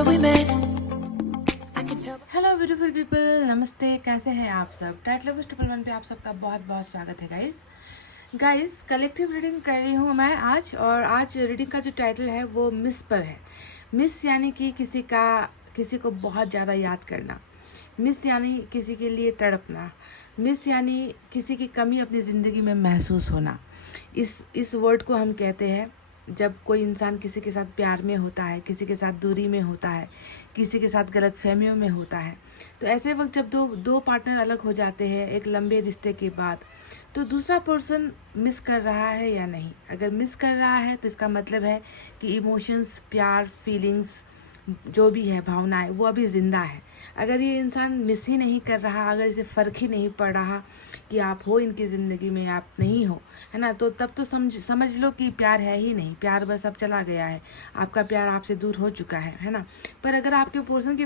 where we met. I can tell. Hello beautiful people, नमस्ते। कैसे हैं आप सब? टाइट लवर्स 111 पे आप सबका बहुत बहुत स्वागत है गाइस। कलेक्टिव रीडिंग कर रही हूँ मैं आज, और आज रीडिंग का जो टाइटल है वो मिस पर है। मिस यानी कि किसी को बहुत ज़्यादा याद करना। मिस यानी किसी के लिए तड़पना। मिस यानी किसी की कमी अपनी ज़िंदगी में महसूस होना। इस वर्ड को हम कहते हैं जब कोई इंसान किसी के साथ प्यार में होता है, किसी के साथ दूरी में होता है, किसी के साथ गलतफहमियों में होता है। तो ऐसे वक्त जब दो पार्टनर अलग हो जाते हैं एक लंबे रिश्ते के बाद, तो दूसरा पर्सन मिस कर रहा है या नहीं। अगर मिस कर रहा है तो इसका मतलब है कि इमोशंस, प्यार, फीलिंग्स, जो भी है भावनाएं, वो अभी ज़िंदा है। अगर ये इंसान मिस ही नहीं कर रहा, अगर इसे फ़र्क ही नहीं पड़ रहा कि आप हो इनकी ज़िंदगी में या आप नहीं हो, है ना, तो तब तो समझ लो कि प्यार है ही नहीं। प्यार बस अब चला गया है, आपका प्यार आपसे दूर हो चुका है ना। पर अगर आपके पर्सन की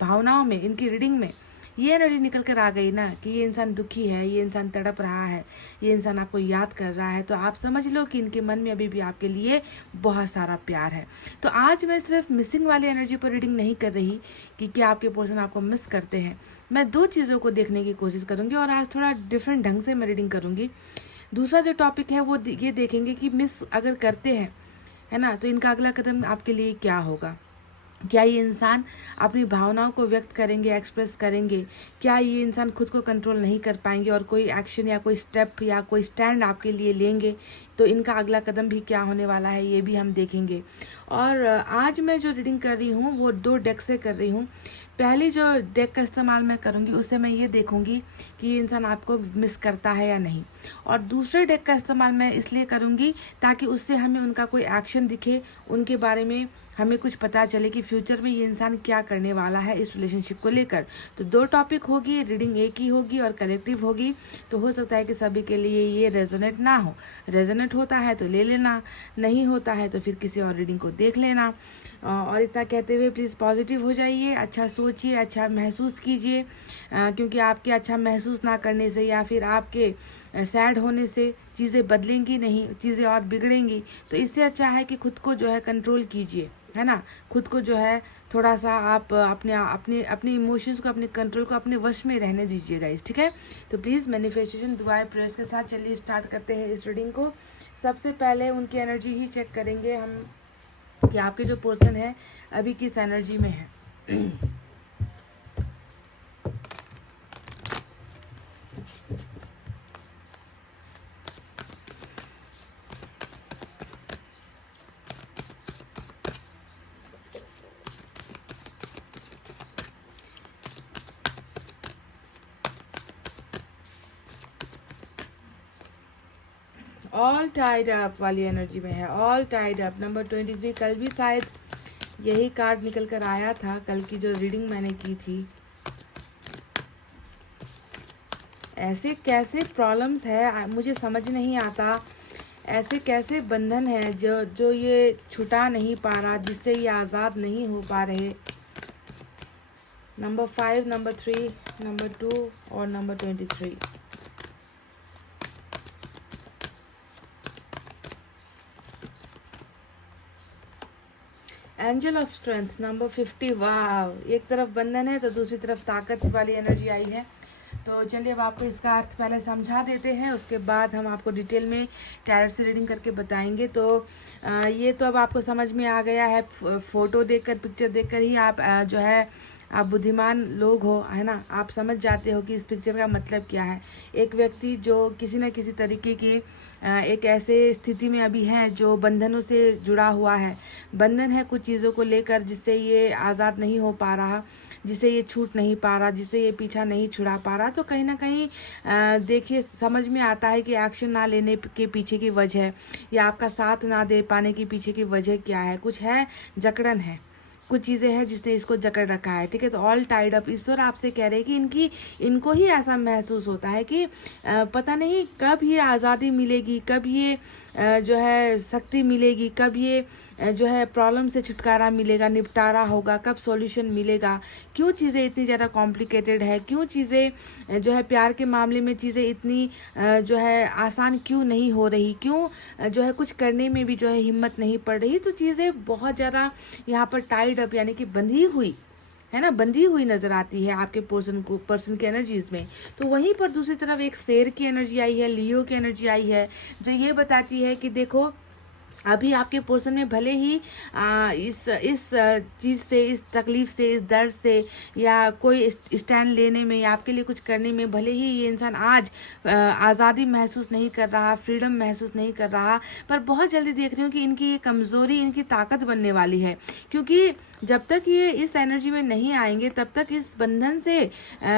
भावनाओं में, इनकी रीडिंग में ये एनर्जी निकल कर आ गई ना कि ये इंसान दुखी है, ये इंसान तड़प रहा है, ये इंसान आपको याद कर रहा है, तो आप समझ लो कि इनके मन में अभी भी आपके लिए बहुत सारा प्यार है। तो आज मैं सिर्फ मिसिंग वाली एनर्जी पर रीडिंग नहीं कर रही कि क्या आपके पर्सन आपको मिस करते हैं। मैं दो चीज़ों को देखने की कोशिश करूँगी, और आज थोड़ा डिफरेंट ढंग से मैं रीडिंग करूँगी। दूसरा जो टॉपिक है वो ये देखेंगे कि मिस अगर करते हैं, है ना, तो इनका अगला कदम आपके लिए क्या होगा। क्या ये इंसान अपनी भावनाओं को व्यक्त करेंगे, एक्सप्रेस करेंगे? क्या ये इंसान खुद को कंट्रोल नहीं कर पाएंगे और कोई एक्शन या कोई स्टेप या कोई स्टैंड आपके लिए लेंगे? तो इनका अगला कदम भी क्या होने वाला है, ये भी हम देखेंगे। और आज मैं जो रीडिंग कर रही हूँ वो 2 डेक से कर रही हूँ। पहली जो डेक का इस्तेमाल मैं करूँगी उससे मैं ये देखूँगी कि ये इंसान आपको मिस करता है या नहीं। और दूसरे डेक का इस्तेमाल मैं इसलिए करूँगी ताकि उससे हमें उनका कोई एक्शन दिखे, उनके बारे में हमें कुछ पता चले कि फ्यूचर में ये इंसान क्या करने वाला है इस रिलेशनशिप को लेकर। तो 2 टॉपिक होगी, रीडिंग एक ही होगी और कलेक्टिव होगी। तो हो सकता है कि सभी के लिए ये रेजोनेट ना हो। रेजोनेट होता है तो ले लेना, नहीं होता है तो फिर किसी और रीडिंग को देख लेना। और इतना कहते हुए प्लीज़ पॉजिटिव हो जाइए, अच्छा सोचिए, अच्छा महसूस कीजिए, क्योंकि आपके अच्छा महसूस ना करने से या फिर आपके सैड होने से चीज़ें बदलेंगी नहीं, चीज़ें और बिगड़ेंगी। तो इससे अच्छा है कि खुद को जो है कंट्रोल कीजिए, है ना। खुद को जो है थोड़ा सा आप अपने इमोशंस को, अपने कंट्रोल को अपने वश में रहने दीजिएगा इस, ठीक है। तो प्लीज़ मैनिफेस्टेशन, दुआएं, प्रेयर्स के साथ चलिए स्टार्ट करते हैं इस रीडिंग को। सबसे पहले उनकी एनर्जी ही चेक करेंगे हम कि आपके जो पर्सन है अभी किस एनर्जी में है। ऑल टाइड अप वाली एनर्जी में है, ऑल टाइड अप नंबर 23। कल भी शायद यही कार्ड निकल कर आया था, कल की जो रीडिंग मैंने की थी। ऐसे कैसे प्रॉब्लम्स है मुझे समझ नहीं आता, ऐसे कैसे बंधन है जो ये छुटा नहीं पा रहा, जिससे ये आज़ाद नहीं हो पा रहे। नंबर 5, नंबर 3, नंबर 2 और number 23। Angel of strength number 50। वाह, एक तरफ बंधन है तो दूसरी तरफ ताकत वाली एनर्जी आई है। तो चलिए अब आपको इसका अर्थ पहले समझा देते हैं, उसके बाद हम आपको डिटेल में टैरोट से रीडिंग करके बताएंगे। तो ये तो अब आपको समझ में आ गया है, फोटो देखकर, पिक्चर देखकर ही आप जो है आप बुद्धिमान लोग हो, है ना। आप समझ जाते हो कि इस पिक्चर का मतलब क्या है। एक व्यक्ति जो किसी न किसी तरीके के एक ऐसे स्थिति में अभी है जो बंधनों से जुड़ा हुआ है। बंधन है कुछ चीज़ों को लेकर, जिससे ये आज़ाद नहीं हो पा रहा, जिसे ये छूट नहीं पा रहा, जिसे ये पीछा नहीं छुड़ा पा रहा। तो कहीं ना कहीं देखिए समझ में आता है कि एक्शन ना लेने के पीछे की वजह या आपका साथ ना दे पाने के पीछे की वजह क्या है। कुछ है, जकड़न है, कुछ चीज़ें हैं जिसने इसको जकड़ रखा है, ठीक है। तो ऑल टाइड अप, ईश्वर आपसे कह रहे हैं कि इनको ही ऐसा महसूस होता है कि पता नहीं कब ये आज़ादी मिलेगी, कब ये जो है शक्ति मिलेगी, कब ये जो है प्रॉब्लम से छुटकारा मिलेगा, निपटारा होगा, कब सॉल्यूशन मिलेगा। क्यों चीज़ें इतनी ज़्यादा कॉम्प्लिकेटेड है, क्यों चीज़ें जो है प्यार के मामले में चीज़ें इतनी जो है आसान क्यों नहीं हो रही, क्यों जो है कुछ करने में भी जो है हिम्मत नहीं पड़ रही। तो चीज़ें बहुत ज़्यादा यहाँ पर टाइड टाइड अप यानी कि बंधी हुई है ना, बंधी हुई नजर आती है आपके पर्सन की एनर्जीज में। तो वहीं पर दूसरी तरफ एक शेर की एनर्जी आई है, लियो की एनर्जी आई है, जो ये बताती है कि देखो अभी आपके पोर्शन में भले ही इस चीज़ से, इस तकलीफ से, इस दर्द से या कोई स्टैंड लेने में या आपके लिए कुछ करने में भले ही ये इंसान आज आज़ादी महसूस नहीं कर रहा, फ्रीडम महसूस नहीं कर रहा, पर बहुत जल्दी देख रही हूँ कि इनकी ये कमज़ोरी इनकी ताकत बनने वाली है। क्योंकि जब तक ये इस एनर्जी में नहीं आएंगे तब तक इस बंधन से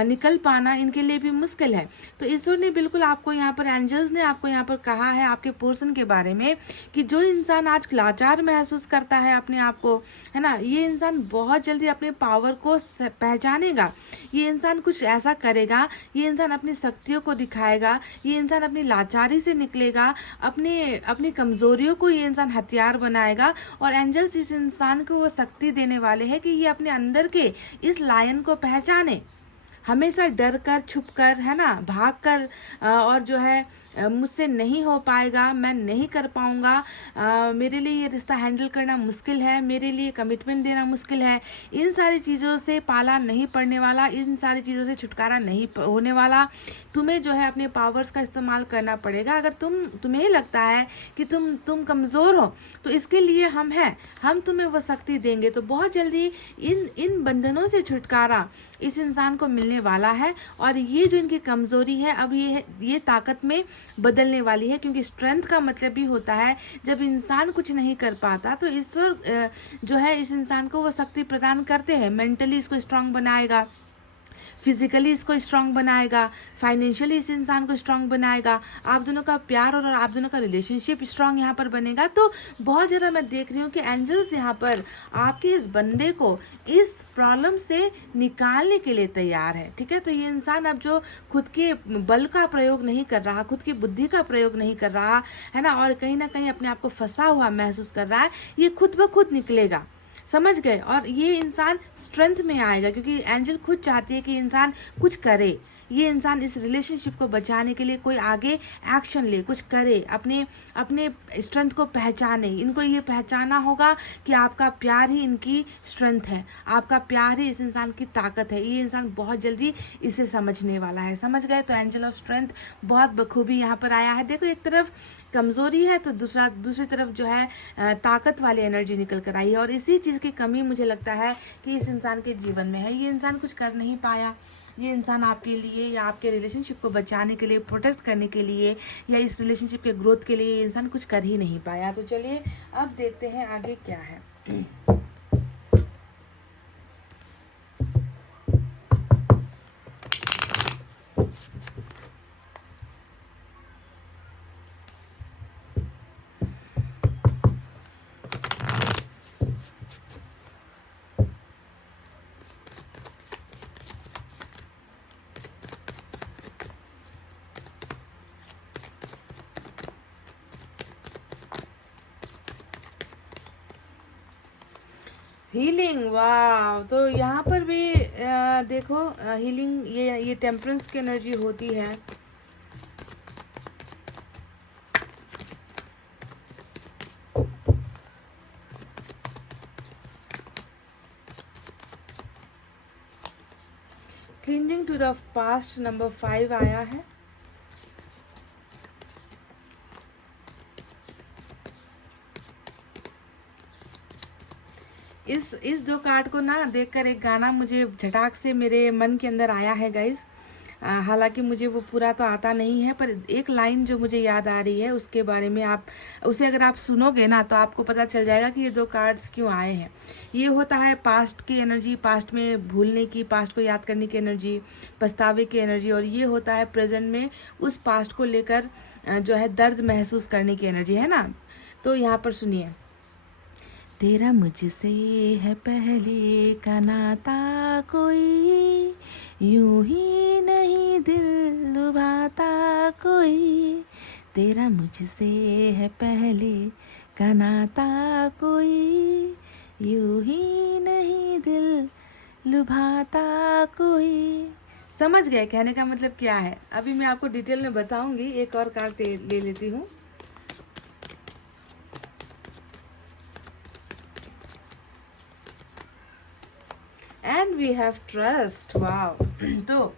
निकल पाना इनके लिए भी मुश्किल है। तो ईश्वर ने बिल्कुल आपको यहाँ पर, एंजल्स ने आपको यहाँ पर कहा है आपके पोर्शन के बारे में कि जो इंसान आज लाचार महसूस करता है अपने आप को, है ना, ये इंसान बहुत जल्दी अपने पावर को पहचानेगा। ये इंसान कुछ ऐसा करेगा, ये इंसान अपनी शक्तियों को दिखाएगा, ये इंसान अपनी लाचारी से निकलेगा, अपनी कमजोरियों को ये इंसान हथियार बनाएगा। और एंजल्स इस इंसान को वो शक्ति देने वाले हैं कि ये अपने अंदर के इस लायन को पहचाने। हमेशा डर कर, छुप कर, है ना, भाग कर और जो है मुझसे नहीं हो पाएगा, मैं नहीं कर पाऊंगा, मेरे लिए ये रिश्ता हैंडल करना मुश्किल है, मेरे लिए कमिटमेंट देना मुश्किल है, इन सारी चीज़ों से पाला नहीं पड़ने वाला, इन सारी चीज़ों से छुटकारा नहीं होने वाला। तुम्हें जो है अपने पावर्स का इस्तेमाल करना पड़ेगा। अगर तुम्हें लगता है कि तुम कमज़ोर हो तो इसके लिए हम हैं, हम तुम्हें वो शक्ति देंगे। तो बहुत जल्दी इन बंधनों से छुटकारा इस इंसान को मिलने वाला है। और ये जो इनकी कमज़ोरी है अब ये ताकत में बदलने वाली है। क्योंकि स्ट्रेंथ का मतलब भी होता है जब इंसान कुछ नहीं कर पाता तो ईश्वर जो है इस इंसान को वो शक्ति प्रदान करते हैं। मेंटली इसको स्ट्रांग बनाएगा, फिजिकली इसको स्ट्रांग बनाएगा, फाइनेंशियली इस इंसान को स्ट्रांग बनाएगा, आप दोनों का प्यार और आप दोनों का रिलेशनशिप स्ट्रांग यहाँ पर बनेगा। तो बहुत ज़्यादा मैं देख रही हूँ कि एंजल्स यहाँ पर आपके इस बंदे को इस प्रॉब्लम से निकालने के लिए तैयार है। ठीक है, तो ये इंसान अब जो खुद के बल का प्रयोग नहीं कर रहा, खुद की बुद्धि का प्रयोग नहीं कर रहा है ना, और कहीं ना कहीं अपने आप को फंसा हुआ महसूस कर रहा है, ये खुद ब खुद निकलेगा। समझ गए? और ये इंसान स्ट्रेंथ में आएगा क्योंकि एंजल खुद चाहती है कि इंसान कुछ करे, ये इंसान इस रिलेशनशिप को बचाने के लिए कोई आगे एक्शन ले, कुछ करे, अपने स्ट्रेंथ को पहचाने। इनको ये पहचाना होगा कि आपका प्यार ही इनकी स्ट्रेंथ है, आपका प्यार ही इस इंसान की ताकत है। ये इंसान बहुत जल्दी इसे समझने वाला है। समझ गए? तो एंजल ऑफ स्ट्रेंथ बहुत बखूबी यहाँ पर आया है। देखो, एक तरफ कमज़ोरी है तो दूसरी तरफ जो है ताकत वाली एनर्जी निकल कर आई है। और इसी चीज़ की कमी मुझे लगता है कि इस इंसान के जीवन में है। ये इंसान कुछ कर नहीं पाया, ये इंसान आपके लिए या आपके रिलेशनशिप को बचाने के लिए, प्रोटेक्ट करने के लिए या इस रिलेशनशिप के ग्रोथ के लिए ये इंसान कुछ कर ही नहीं पाया। तो चलिए अब देखते हैं आगे क्या है। हीलिंग, वाह। तो यहाँ पर भी देखो हीलिंग, ये टेम्परेंस की एनर्जी होती है। Cleansing to the past number 5 आया है। इस दो कार्ड को ना देखकर एक गाना मुझे झटाक से मेरे मन के अंदर आया है गाइज। हालांकि मुझे वो पूरा तो आता नहीं है, पर एक लाइन जो मुझे याद आ रही है उसके बारे में उसे अगर आप सुनोगे ना तो आपको पता चल जाएगा कि ये दो कार्ड्स क्यों आए हैं। ये होता है पास्ट की एनर्जी, पास्ट में भूलने की, पास्ट को याद करने की एनर्जी, पछतावे की एनर्जी। और ये होता है प्रेजेंट में उस पास्ट को लेकर जो है दर्द महसूस करने की एनर्जी, है ना। तो यहाँ पर सुनिए, तेरा मुझसे है पहले का नाता, कोई यूं ही नहीं दिल लुभाता कोई। तेरा मुझसे है पहले का नाता, कोई यूं ही नहीं दिल लुभाता कोई। समझ गए कहने का मतलब क्या है? अभी मैं आपको डिटेल में बताऊंगी। एक और कार्ड ले लेती हूँ। We have trust. वाओ। तो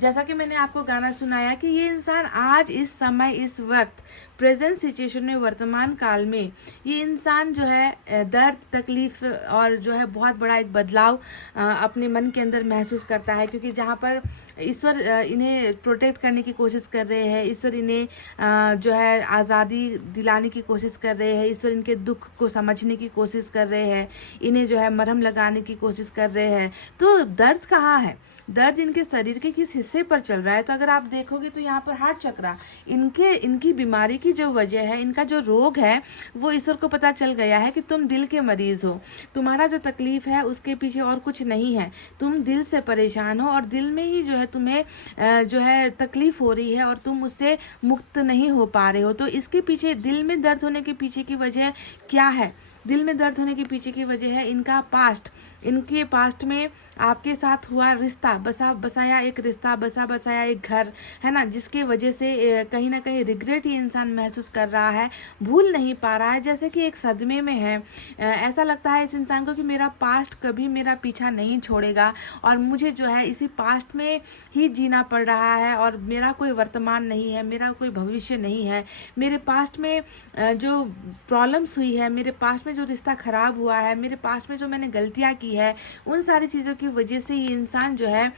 जैसा कि मैंने आपको गाना सुनाया कि ये इंसान आज इस समय इस वक्त प्रेजेंट सिचुएशन में वर्तमान काल में ये इंसान जो है दर्द तकलीफ और जो है बहुत बड़ा एक बदलाव अपने मन के अंदर महसूस करता है, क्योंकि जहाँ पर ईश्वर इन्हें प्रोटेक्ट करने की कोशिश कर रहे हैं, ईश्वर इन्हें जो है आज़ादी दिलाने की कोशिश कर रहे हैं, ईश्वर इनके दुख को समझने की कोशिश कर रहे हैं, इन्हें जो है मरहम लगाने की कोशिश कर रहे हैं। तो दर्द कहाँ है? दर्द इनके शरीर के किस हिस्से पर चल रहा है? तो अगर आप देखोगे तो यहाँ पर हार्ट चक्रा, इनकी बीमारी की जो वजह है, इनका जो रोग है, वो ईश्वर को पता चल गया है कि तुम दिल के मरीज हो, तुम्हारा जो तकलीफ है उसके पीछे और कुछ नहीं है, तुम दिल से परेशान हो और दिल में ही जो है तुम्हें जो है तकलीफ हो रही है और तुम उससे मुक्त नहीं हो पा रहे हो। तो इसके पीछे, दिल में दर्द होने के पीछे की वजह क्या है? दिल में दर्द होने के पीछे की वजह है इनका पास्ट। इनके पास्ट में आपके साथ हुआ रिश्ता, बसाया एक रिश्ता, बसाया एक घर, है ना, जिसके वजह से कहीं ना कहीं रिग्रेट ये इंसान महसूस कर रहा है, भूल नहीं पा रहा है, जैसे कि एक सदमे में है। ऐसा लगता है इस इंसान को कि मेरा पास्ट कभी मेरा पीछा नहीं छोड़ेगा और मुझे जो है इसी पास्ट में ही जीना पड़ रहा है और मेरा कोई वर्तमान नहीं है, मेरा कोई भविष्य नहीं है। मेरे पास्ट में जो प्रॉब्लम्स हुई है, मेरे पास्ट में जो रिश्ता खराब हुआ है, मेरे पास्ट में जो मैंने गलतियाँ की है, उन सारी चीज़ों की वजह से ये इंसान जो है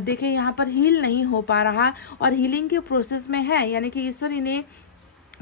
देखे यहाँ पर हील नहीं हो पा रहा और हीलिंग के प्रोसेस में है, यानी कि ईश्वर इन्हें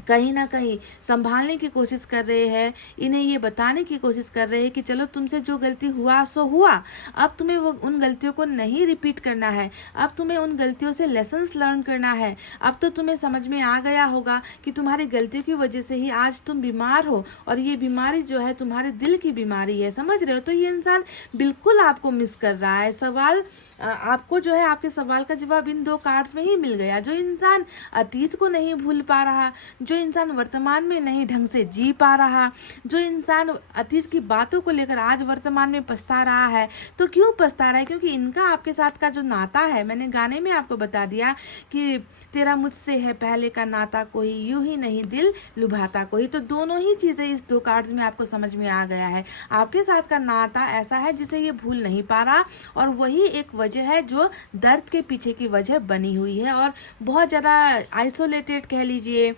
कहीं ना कहीं संभालने की कोशिश कर रहे हैं, इन्हें ये बताने की कोशिश कर रहे हैं कि चलो तुमसे जो गलती हुआ सो हुआ, अब तुम्हें वो उन गलतियों को नहीं रिपीट करना है, अब तुम्हें उन गलतियों से लेसन्स लर्न करना है। अब तो तुम्हें समझ में आ गया होगा कि तुम्हारी गलतियों की वजह से ही आज तुम बीमार हो और ये बीमारी जो है तुम्हारे दिल की बीमारी है, समझ रहे हो? तो ये इंसान बिल्कुल आपको मिस कर रहा है। सवाल आपको जो है आपके सवाल का जवाब इन दो कार्ड्स में ही मिल गया। जो इंसान अतीत को नहीं भूल पा रहा, जो इंसान वर्तमान में नहीं ढंग से जी पा रहा, जो इंसान अतीत की बातों को लेकर आज वर्तमान में पछता रहा है, तो क्यों पछता रहा है? क्योंकि इनका आपके साथ का जो नाता है, मैंने गाने में आपको बता दिया कि तेरा मुझसे है पहले का नाता कोई, यूं ही नहीं दिल लुभाता कोई। तो दोनों ही चीज़ें इस दो कार्ड्स में आपको समझ में आ गया है। आपके साथ का नाता ऐसा है जिसे ये भूल नहीं पा रहा और वही एक वजह है जो दर्द के पीछे की वजह बनी हुई है और बहुत ज़्यादा आइसोलेटेड कह लीजिए,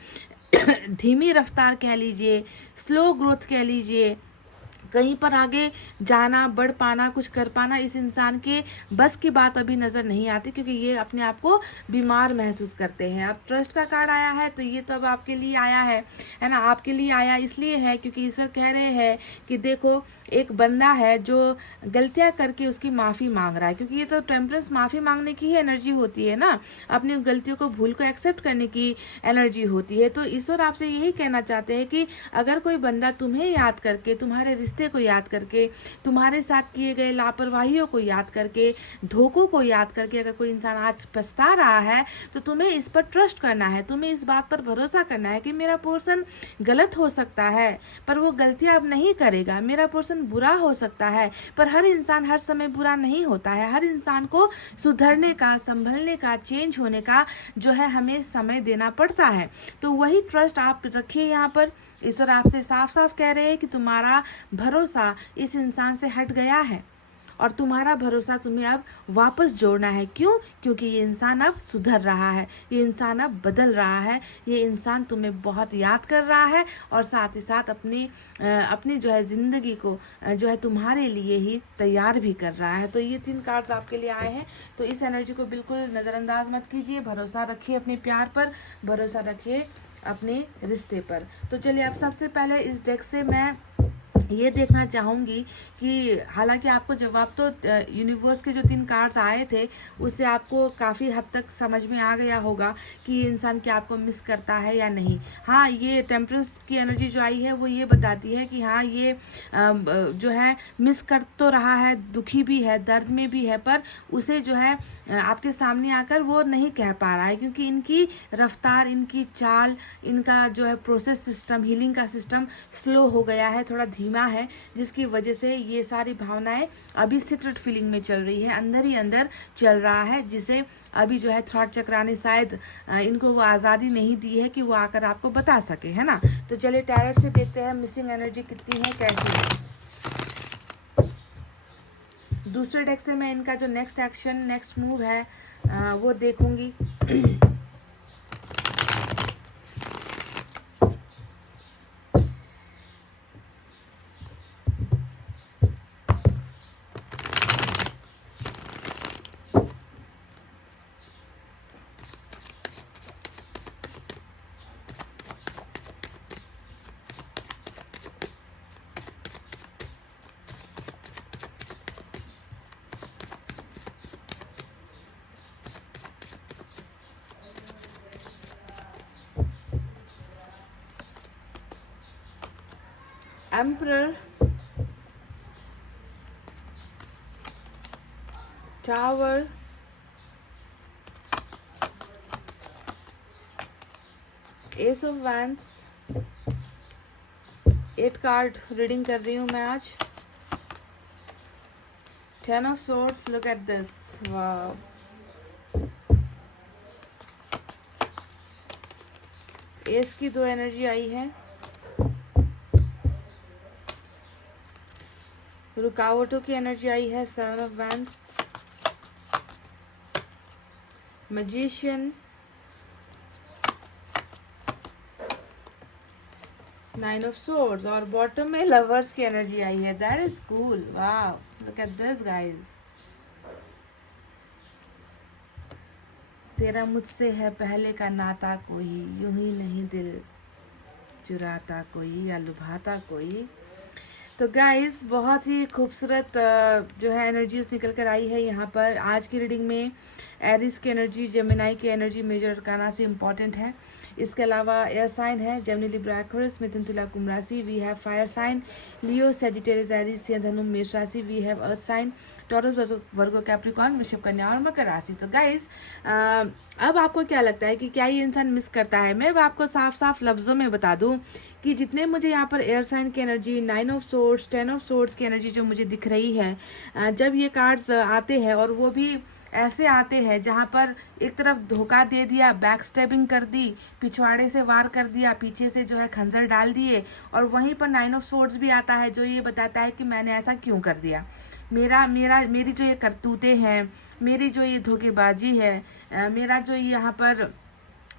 धीमी रफ्तार कह लीजिए, स्लो ग्रोथ कह लीजिए, कहीं पर आगे जाना, बढ़ पाना, कुछ कर पाना इस इंसान के बस की बात अभी नज़र नहीं आती, क्योंकि ये अपने आप को बीमार महसूस करते हैं। अब ट्रस्ट का कार्ड आया है तो ये तो अब आपके लिए आया है ना, आपके लिए आया इसलिए है क्योंकि ईश्वर कह रहे हैं कि देखो एक बंदा है जो गलतियां करके उसकी माफ़ी मांग रहा है, क्योंकि ये तो टेम्परेंस माफ़ी मांगने की ही एनर्जी होती है ना, अपनी गलतियों को, भूल को एक्सेप्ट करने की एनर्जी होती है। तो ईश्वर आपसे यही कहना चाहते हैं कि अगर कोई बंदा तुम्हें याद करके, तुम्हारे रिश्ते को याद करके, तुम्हारे साथ किए गए लापरवाहियों को याद करके, धोखों को याद करके अगर कोई इंसान आज पछता रहा है, तो तुम्हें इस पर ट्रस्ट करना है, तुम्हें इस बात पर भरोसा करना है कि मेरा पोर्शन गलत हो सकता है पर वो गलतियां अब नहीं करेगा, मेरा पोर्शन बुरा हो सकता है पर हर इंसान हर समय बुरा नहीं होता है, हर इंसान को सुधरने का, संभलने का, चेंज होने का जो है हमें समय देना पड़ता है। तो वही ट्रस्ट आप रखिए यहाँ पर। ईश्वर आपसे साफ साफ कह रहे हैं कि तुम्हारा भरोसा इस इंसान से हट गया है और तुम्हारा भरोसा तुम्हें अब वापस जोड़ना है। क्यों? क्योंकि ये इंसान अब सुधर रहा है, ये इंसान अब बदल रहा है, ये इंसान तुम्हें बहुत याद कर रहा है और साथ ही साथ अपनी जो है ज़िंदगी को जो है तुम्हारे लिए ही तैयार भी कर रहा है। तो ये 3 कार्ड्स आपके लिए आए हैं, तो इस एनर्जी को बिल्कुल नज़रअंदाज मत कीजिए, भरोसा रखिए अपने प्यार पर, भरोसा रखिए अपने रिश्ते पर। तो चलिए अब सबसे पहले इस डेक से मैं ये देखना चाहूँगी कि हालांकि आपको जवाब तो यूनिवर्स के जो 3 कार्ड्स आए थे उससे आपको काफ़ी हद तक समझ में आ गया होगा कि ये इंसान क्या आपको मिस करता है या नहीं। हाँ, ये टेम्परेंस की एनर्जी जो आई है वो ये बताती है कि हाँ ये जो है मिस कर तो रहा है, दुखी भी है, दर्द में भी है, पर उसे जो है आपके सामने आकर वो नहीं कह पा रहा है, क्योंकि इनकी रफ्तार, इनकी चाल, इनका जो है प्रोसेस सिस्टम, हीलिंग का सिस्टम स्लो हो गया है, थोड़ा धीमा है, जिसकी वजह से ये सारी भावनाएं अभी सीक्रेट फीलिंग में चल रही है, अंदर ही अंदर चल रहा है, जिसे अभी जो है थॉट चक्रा ने शायद इनको वो आज़ादी नहीं दी है कि वो आकर आपको बता सके, है ना। तो चलिए टैरोट से देखते हैं मिसिंग एनर्जी कितनी है, कैसी है। दूसरे डेक से मैं इनका जो नेक्स्ट एक्शन, नेक्स्ट मूव है वो देखूंगी। Emperor, Tower, Ace of Wands, 8 card reading कर रही हूँ मैं आज। 10 of Swords, look at this, wow. S की 2 एनर्जी आई है, रुकावटों की एनर्जी आई है, 7 of Wands, magician, 9 of Swords और बॉटम में लवर्स की एनर्जी आई है। That is cool, wow, look at this guys. तेरा मुझसे है पहले का नाता कोई, यूं ही नहीं दिल चुराता कोई या लुभाता कोई। तो गाइस बहुत ही खूबसूरत जो है एनर्जीज निकल कर आई है यहाँ पर आज की रीडिंग में। एरिस की एनर्जी, जेमिनाई की एनर्जी मेजर अरकाना से इम्पॉर्टेंट है। इसके अलावा एयर साइन है Gemini, Libra, Aquarius, Mithun, Tula, Kumbh राशि। We have fire sign Leo, Sagittarius, Aries, Singh, Dhanu, Mesh राशि। We have earth sign Taurus, Virgo, Capricorn, Vrishabh, Kanya और मकर राशि। तो गाइस अब आपको क्या लगता है कि क्या ये इंसान मिस करता है? मैं अब आपको साफ साफ लफ्ज़ों में बता दूं कि जितने मुझे यहाँ पर एयर साइन की energy, 9 of swords, 10 of swords की एनर्जी जो मुझे दिख रही है, जब ये कार्ड्स आते हैं और वो भी ऐसे आते हैं जहाँ पर एक तरफ धोखा दे दिया, बैक स्टेबिंग कर दी, पिछवाड़े से वार कर दिया, पीछे से जो है खंजर डाल दिए, और वहीं पर 9 ऑफ सोर्ड्स भी आता है जो ये बताता है कि मैंने ऐसा क्यों कर दिया। मेरी जो ये करतूतें हैं, मेरी जो ये धोखेबाजी है, मेरा जो यहाँ पर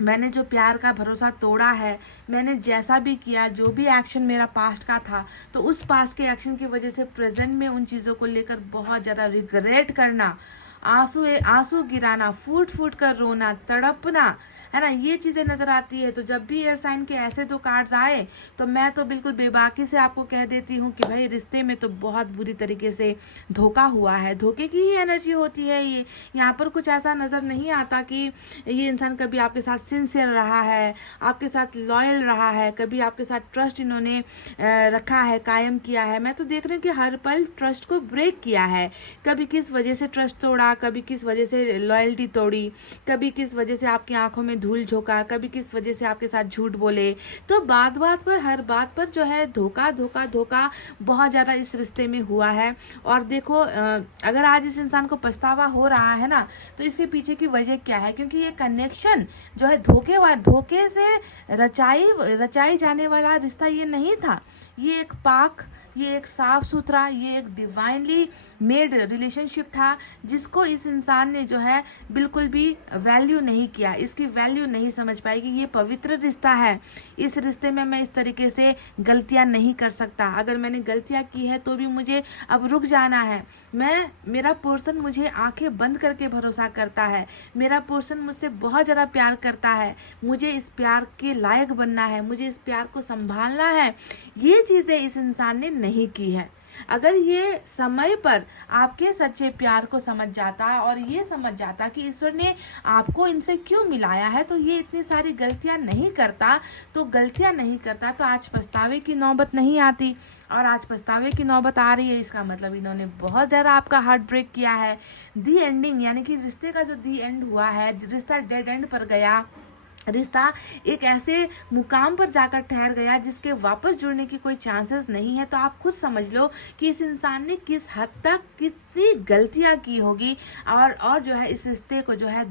मैंने जो प्यार का भरोसा तोड़ा है, मैंने जैसा भी किया, जो भी एक्शन मेरा पास्ट का था, तो उस पास्ट के एक्शन की वजह से प्रेजेंट में उन चीज़ों को लेकर बहुत ज़्यादा रिग्रेट करना, आंसू गिराना, फूट फूट कर रोना, तड़पना, है ना, ये चीज़ें नज़र आती है। तो जब भी एयर साइन के ऐसे 2 कार्ड्स आए तो मैं तो बिल्कुल बेबाकी से आपको कह देती हूँ कि भाई रिश्ते में तो बहुत बुरी तरीके से धोखा हुआ है। धोखे की ही एनर्जी होती है ये। यहाँ पर कुछ ऐसा नज़र नहीं आता कि ये इंसान कभी आपके साथ सिंसियर रहा है, आपके साथ लॉयल रहा है, कभी आपके साथ ट्रस्ट इन्होंने रखा है, कायम किया है। मैं तो देख रही हूँ कि हर पल ट्रस्ट को ब्रेक किया है। कभी किस वजह से ट्रस्ट तोड़ा, कभी किस वजह से लॉयल्टी तोड़ी, कभी किस वजह से आपकी आंखों में धूल झोंका, कभी किस वजह से आपके साथ झूठ बोले। तो बात बात पर, हर बात पर जो है धोखा धोखा धोखा बहुत ज़्यादा इस रिश्ते में हुआ है। और देखो अगर आज इस इंसान को पछतावा हो रहा है ना, तो इसके पीछे की वजह क्या है? क्योंकि ये कनेक्शन जो है धोखे से रचाई जाने वाला रिश्ता ये नहीं था। ये एक पाक, ये एक साफ सुथरा, ये एक डिवाइनली मेड रिलेशनशिप था जिसको इस इंसान ने जो है बिल्कुल भी वैल्यू नहीं किया, इसकी वैल्यू नहीं समझ पाई कि ये पवित्र रिश्ता है। इस रिश्ते में मैं इस तरीके से गलतियां नहीं कर सकता। अगर मैंने गलतियां की है तो भी मुझे अब रुक जाना है। मेरा पर्सन मुझे आंखें बंद करके भरोसा करता है, मेरा पर्सन मुझसे बहुत ज़्यादा प्यार करता है, मुझे इस प्यार के लायक बनना है, मुझे इस प्यार को संभालना है। ये चीज़ें इस इंसान ने नहीं की है। अगर ये समय पर आपके सच्चे प्यार को समझ जाता और ये समझ जाता कि ईश्वर ने आपको इनसे क्यों मिलाया है, तो ये इतनी सारी गलतियां नहीं करता। तो आज पछतावे की नौबत नहीं आती। और आज पछतावे की नौबत आ रही है, इसका मतलब इन्होंने बहुत ज़्यादा आपका हार्ट ब्रेक किया है। दी एंडिंग यानी कि रिश्ते का जो दी एंड हुआ है, रिश्ता डेड एंड पर गया, रिश्ता एक ऐसे मुकाम पर जाकर ठहर गया जिसके वापस जुड़ने की कोई चांसेस नहीं है। तो आप खुद समझ लो कि इस इंसान ने किस हद तक कितनी गलतियां की होगी, और जो है इस रिश्ते को जो है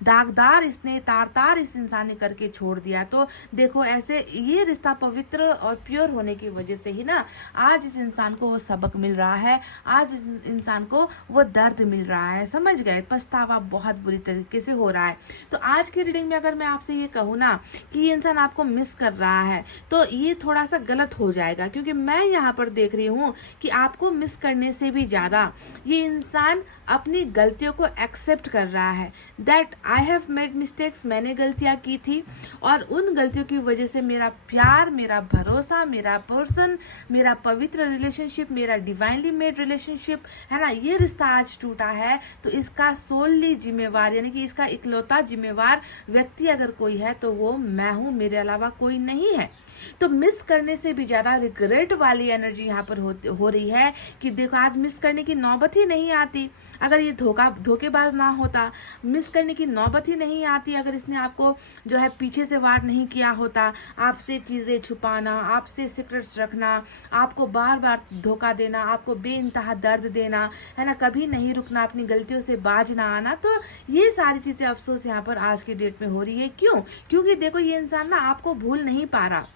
दागदार इसने तार इस इंसान ने करके छोड़ दिया। तो देखो, ऐसे ये रिश्ता पवित्र और प्योर होने की वजह से ही ना आज इस इंसान को वो सबक मिल रहा है, आज इस इंसान को वो दर्द मिल रहा है। समझ गए? पछतावा बहुत बुरी तरीके से हो रहा है। तो आज की रीडिंग में अगर मैं आपसे ये कहूँ ना कि ये इंसान आपको मिस कर रहा है, तो ये थोड़ा सा गलत हो जाएगा, क्योंकि मैं यहाँ पर देख रही हूँ कि आपको मिस करने से भी ज़्यादा ये इंसान अपनी गलतियों को एक्सेप्ट कर रहा है। That I have made mistakes, मैंने गलतियाँ की थी, और उन गलतियों की वजह से मेरा प्यार, मेरा भरोसा, मेरा पर्सन, मेरा पवित्र रिलेशनशिप, मेरा डिवाइनली मेड रिलेशनशिप है ना, ये रिश्ता आज टूटा है। तो इसका सोलली जिम्मेवार, यानी कि इसका इकलौता जिम्मेवार व्यक्ति अगर कोई है तो वो मैं हूँ, मेरे अलावा कोई नहीं है। तो मिस करने से भी ज़्यादा रिग्रेट वाली एनर्जी यहाँ पर हो रही है कि देखो, आज मिस करने की नौबत ही नहीं आती अगर ये धोखेबाज ना होता, मिस करने की नौबत ही नहीं आती अगर इसने आपको जो है पीछे से वार नहीं किया होता, आपसे चीज़ें छुपाना, आपसे सीक्रेट्स रखना, आपको बार बार धोखा देना, आपको बेइंतहा दर्द देना, है ना, कभी नहीं रुकना, अपनी गलतियों से बाज ना आना। तो ये सारी चीज़ें अफसोस यहाँ पर आज की डेट में हो रही है। क्यों? क्योंकि देखो, ये इंसान ना आपको भूल नहीं पा रहा।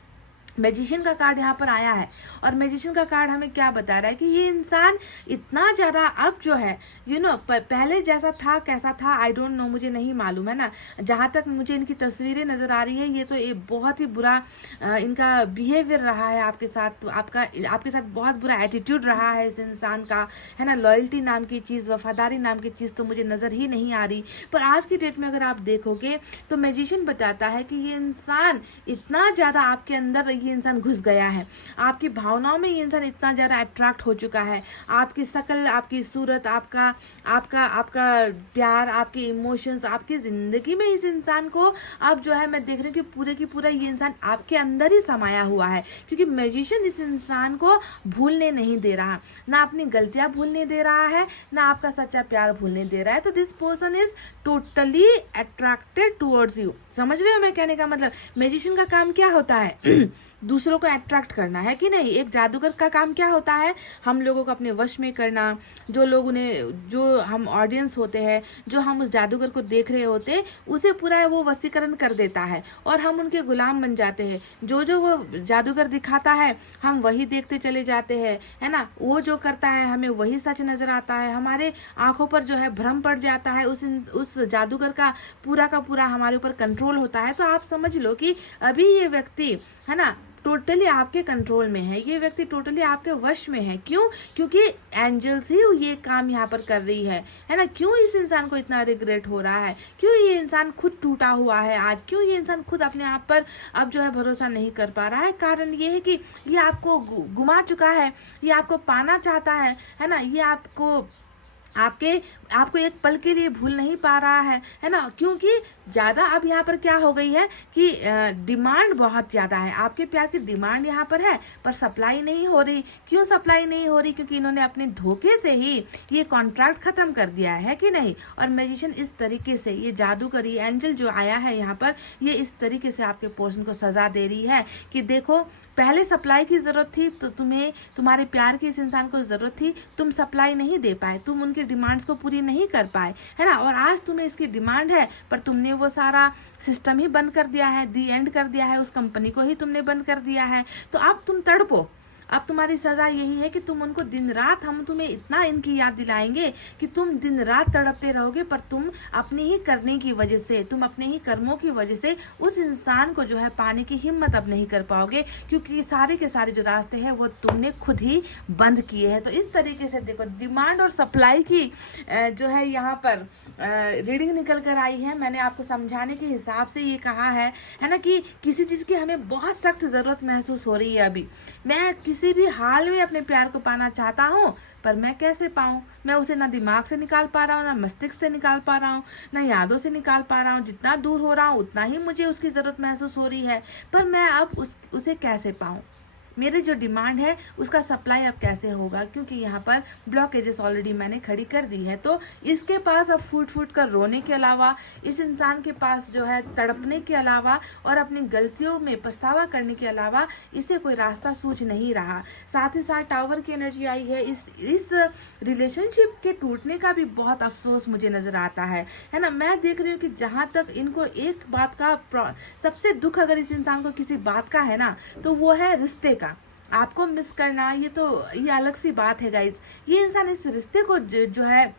मैजिशियन का कार्ड यहाँ पर आया है, और मैजिशियन का कार्ड हमें क्या बता रहा है कि ये इंसान इतना ज़्यादा अब जो है पहले जैसा था, कैसा था आई डोंट नो, मुझे नहीं मालूम, है ना। जहाँ तक मुझे इनकी तस्वीरें नज़र आ रही है, ये तो एक बहुत ही बुरा इनका बिहेवियर रहा है आपके साथ, तो आपके साथ बहुत बुरा एटीट्यूड रहा है इस इंसान का, है ना। लॉयल्टी नाम की चीज़, वफादारी नाम की चीज़ तो मुझे नज़र ही नहीं आ रही। पर आज की डेट में अगर आप देखोगे तो मैजिशियन बताता है कि ये इंसान इतना ज़्यादा आपके अंदर, ये इंसान घुस गया है, आपकी भावनाओं में ये इंसान इतना ज़्यादा अट्रैक्ट हो चुका है, आपकी शक्ल, आपकी सूरत, आपका आपका आपका प्यार, आपके इमोशंस, आपकी ज़िंदगी में इस इंसान को अब जो है मैं देख रही हूँ कि पूरे की पूरा ये इंसान आपके अंदर ही समाया हुआ है। क्योंकि मैजिशियन इस इंसान को भूलने नहीं दे रहा, ना अपनी गलतियाँ भूलने दे रहा है, ना आपका सच्चा प्यार भूलने दे रहा है। तो this person is totally attracted towards you. समझ रहे हो मैं कहने का मतलब? मैजिशियन का काम क्या होता है? दूसरों को अट्रैक्ट करना, है कि नहीं। एक जादूगर का काम क्या होता है? हम लोगों को अपने वश में करना, जो हम ऑडियंस होते हैं, जो हम उस जादूगर को देख रहे होते, उसे पूरा वो वशीकरण कर देता है और हम उनके गुलाम बन जाते हैं। जो वो जादूगर दिखाता है हम वही देखते चले जाते हैं, है ना। वो जो करता है हमें वही सच नजर आता है, हमारे आंखों पर जो है भ्रम पड़ जाता है, उस जादूगर का पूरा हमारे ऊपर कंट्रोल होता है। तो आप समझ लो कि अभी ये व्यक्ति, है ना, टोटली आपके कंट्रोल में है, ये व्यक्ति टोटली आपके वश में है। क्यों? क्योंकि एंजल्स ही ये काम यहाँ पर कर रही है ना। क्यों इस इंसान को इतना रिग्रेट हो रहा है? क्यों ये इंसान खुद टूटा हुआ है आज? क्यों ये इंसान खुद अपने आप पर अब जो है भरोसा नहीं कर पा रहा है? कारण ये है कि ये आपको गुमा चुका है, ये आपको पाना चाहता है ना। ये आपको एक पल के लिए भूल नहीं पा रहा है ना। क्योंकि ज़्यादा अब यहाँ पर क्या हो गई है कि डिमांड बहुत ज़्यादा है, आपके प्यार की डिमांड यहाँ पर है, पर सप्लाई नहीं हो रही। क्यों सप्लाई नहीं हो रही? क्योंकि इन्होंने अपने धोखे से ही ये कॉन्ट्रैक्ट ख़त्म कर दिया है कि नहीं। और मैजिशियन इस तरीके से, ये जादूगरी एंजल जो आया है यहाँ पर, ये इस तरीके से आपके पर्सन को सज़ा दे रही है कि देखो, पहले सप्लाई की ज़रूरत थी, तो तुम्हारे प्यार की इस इंसान को ज़रूरत थी, तुम सप्लाई नहीं दे पाए, तुम उनकी डिमांड्स को पूरी नहीं कर पाए, है ना। और आज तुम्हें इसकी डिमांड है, पर तुमने वो सारा सिस्टम ही बंद कर दिया है, दी एंड कर दिया है, उस कंपनी को ही तुमने बंद कर दिया है। तो अब तुम तड़पो, अब तुम्हारी सज़ा यही है कि तुम उनको दिन रात, हम तुम्हें इतना इनकी याद दिलाएंगे कि तुम दिन रात तड़पते रहोगे, पर तुम अपने ही करने की वजह से, तुम अपने ही कर्मों की वजह से उस इंसान को जो है पाने की हिम्मत अब नहीं कर पाओगे, क्योंकि सारे के सारे जो रास्ते हैं वो तुमने खुद ही बंद किए हैं। तो इस तरीके से देखो, डिमांड और सप्लाई की जो है यहाँ पर रीडिंग निकल कर आई है। मैंने आपको समझाने के हिसाब से ये कहा है ना, कि किसी चीज़ की हमें बहुत सख्त ज़रूरत महसूस हो रही है। अभी मैं किसी भी हाल में अपने प्यार को पाना चाहता हूँ, पर मैं कैसे पाऊँ? मैं उसे ना दिमाग से निकाल पा रहा हूँ, ना मस्तिष्क से निकाल पा रहा हूँ, ना यादों से निकाल पा रहा हूँ। जितना दूर हो रहा हूँ उतना ही मुझे उसकी ज़रूरत महसूस हो रही है, पर मैं अब उसे कैसे पाऊँ? मेरी जो डिमांड है उसका सप्लाई अब कैसे होगा, क्योंकि यहाँ पर ब्लॉकेजेस ऑलरेडी मैंने खड़ी कर दी है। तो इसके पास अब फूट फूट कर रोने के अलावा, इस इंसान के पास जो है तड़पने के अलावा और अपनी गलतियों में पछतावा करने के अलावा इसे कोई रास्ता सूझ नहीं रहा। साथ ही साथ टावर की एनर्जी आई है। इस रिलेशनशिप के टूटने का भी बहुत अफसोस मुझे नज़र आता है ना। मैं देख रही हूँ कि जहाँ तक इनको एक बात का सबसे दुख अगर इस इंसान को किसी बात का है ना, तो वो है रिश्ते का। आपको मिस करना ये अलग सी बात है गाइज। ये इंसान इस रिश्ते को जो है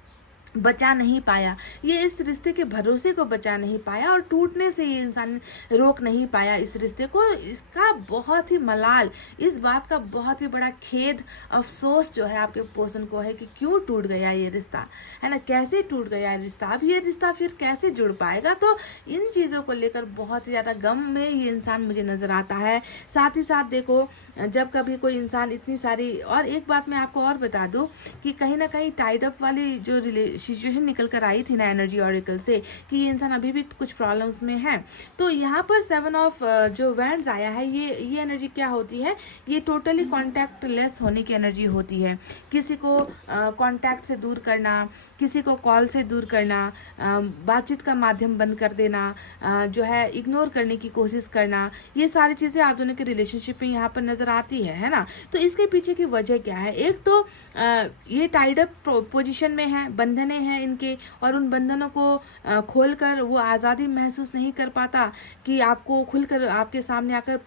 बचा नहीं पाया, ये इस रिश्ते के भरोसे को बचा नहीं पाया और टूटने से ये इंसान रोक नहीं पाया इस रिश्ते को। इसका बहुत ही मलाल, इस बात का बहुत ही बड़ा खेद, अफसोस जो है आपके पर्सन को है कि क्यों टूट गया ये रिश्ता, है ना, कैसे टूट गया ये रिश्ता, अब ये रिश्ता फिर कैसे जुड़ पाएगा। तो इन चीज़ों को लेकर बहुत ही ज़्यादा गम में ये इंसान मुझे नज़र आता है। साथ ही साथ देखो, जब कभी कोई इंसान इतनी सारी, और एक बात मैं आपको और बता दूं कि कहीं ना कहीं टाइड अप वाली जो सिचुएशन निकल कर आई थी ना एनर्जी ऑरिकल से, कि ये इंसान अभी भी कुछ प्रॉब्लम्स में है। तो यहाँ पर 7 ऑफ जो वैंड्स आया है, ये एनर्जी क्या होती है, ये टोटली कॉन्टैक्ट लेस होने की एनर्जी होती है। किसी को कॉन्टैक्ट से दूर करना, किसी को कॉल से दूर करना, बातचीत का माध्यम बंद कर देना, जो है इग्नोर करने की कोशिश करना, ये सारी चीज़ें आप दोनों के रिलेशनशिप में यहाँ पर नज़र आती है ना। तो इसके पीछे की वजह क्या है, एक तो ये टाइड अप पोजीशन में है, बंधने हैं इनके, और उन बंधनों को खोलकर वो आज़ादी महसूस नहीं कर पाता कि आपको खुलकर आपके सामने आकर